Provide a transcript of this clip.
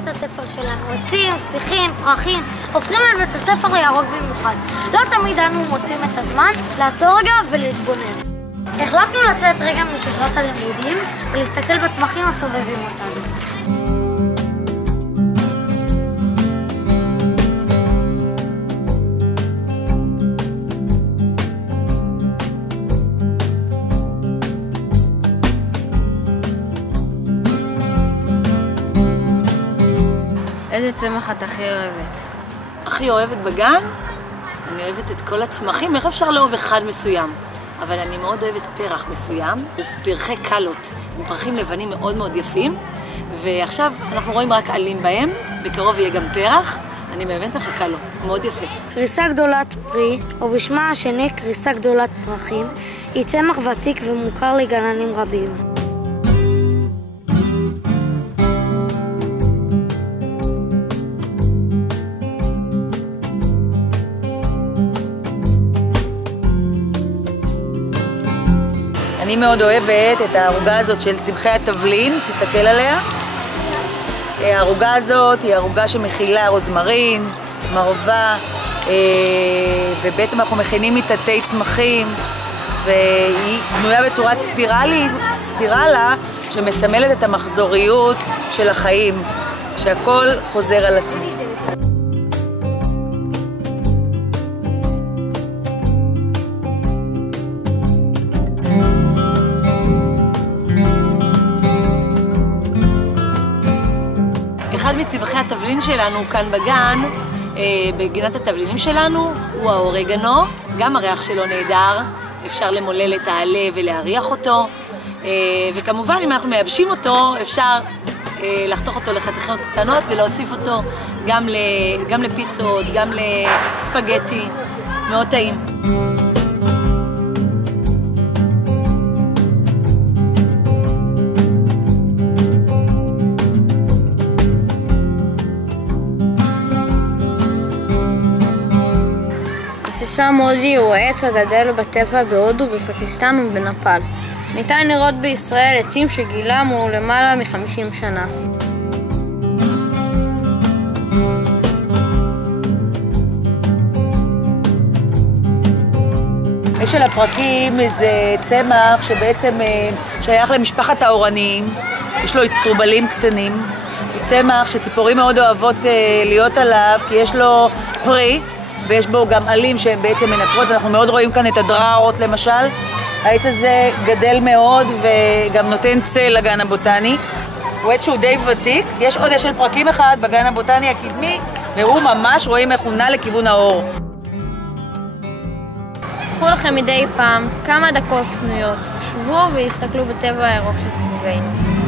בבית הספר שלנו. עצים, שיחים, פרחים, הופכים את בית הספר לירוק במיוחד. לא תמיד אנו מוצאים את הזמן לעצור רגע ולהתבונן. החלטנו לצאת רגע משגרת הלימודים ולהסתכל בצמחים הסובבים אותנו. איזה צמח את הכי אוהבת? הכי אוהבת בגן? אני אוהבת את כל הצמחים, איך אפשר לאהוב אחד מסוים? אבל אני מאוד אוהבת פרח מסוים, הוא פרחי קלות, עם פרחים לבנים מאוד מאוד יפים, ועכשיו אנחנו רואים רק עלים בהם, בקרוב יהיה גם פרח, אני באמת מחכה לו, מאוד יפה. קריסה גדולת פרי, או בשמה השני קריסה גדולת פרחים, היא צמח ותיק ומוכר לגננים רבים. אני מאוד אוהבת את הערוגה הזאת של צמחי התבלין, תסתכל עליה. הערוגה הזאת היא ערוגה שמכילה רוזמרין, מרווה, ובעצם אנחנו מכינים איתה תה צמחים, והיא בנויה בצורת ספירלה שמסמלת את המחזוריות של החיים, שהכל חוזר על עצמו. אחד מצמחי התבלין שלנו כאן בגן, בגינת התבלינים שלנו, הוא האורגנו. גם הריח שלו נהדר, אפשר למולל את העלה ולהריח אותו. וכמובן, אם אנחנו מייבשים אותו, אפשר לחתוך אותו לחתיכות קטנות ולהוסיף אותו גם לפיצות, גם לספגטי. מאוד טעים. הססם הודי הוא העץ הגדל בטבע בהודו, בפקיסטן ובנפאל. ניתן לראות בישראל עצים שגילם הוא למעלה מ-50 שנה. יש על הפרקים איזה צמח שבעצם שייך למשפחת האורניים, יש לו אצטרובלים קטנים. צמח שציפורים מאוד אוהבות להיות עליו כי יש לו פרי, ויש בו גם עלים שהם בעצם מנקרות. אנחנו מאוד רואים כאן את הדררות למשל. העץ הזה גדל מאוד וגם נותן צל לגן הבוטני. הוא עץ שהוא די ותיק. יש עוד של פרקים אחד בגן הבוטני הקדמי, והוא ממש רואים איך הוא נע לכיוון האור. קחו לכם מדי פעם כמה דקות פנויות, שבו והסתכלו בטבע הירוק שסביבנו.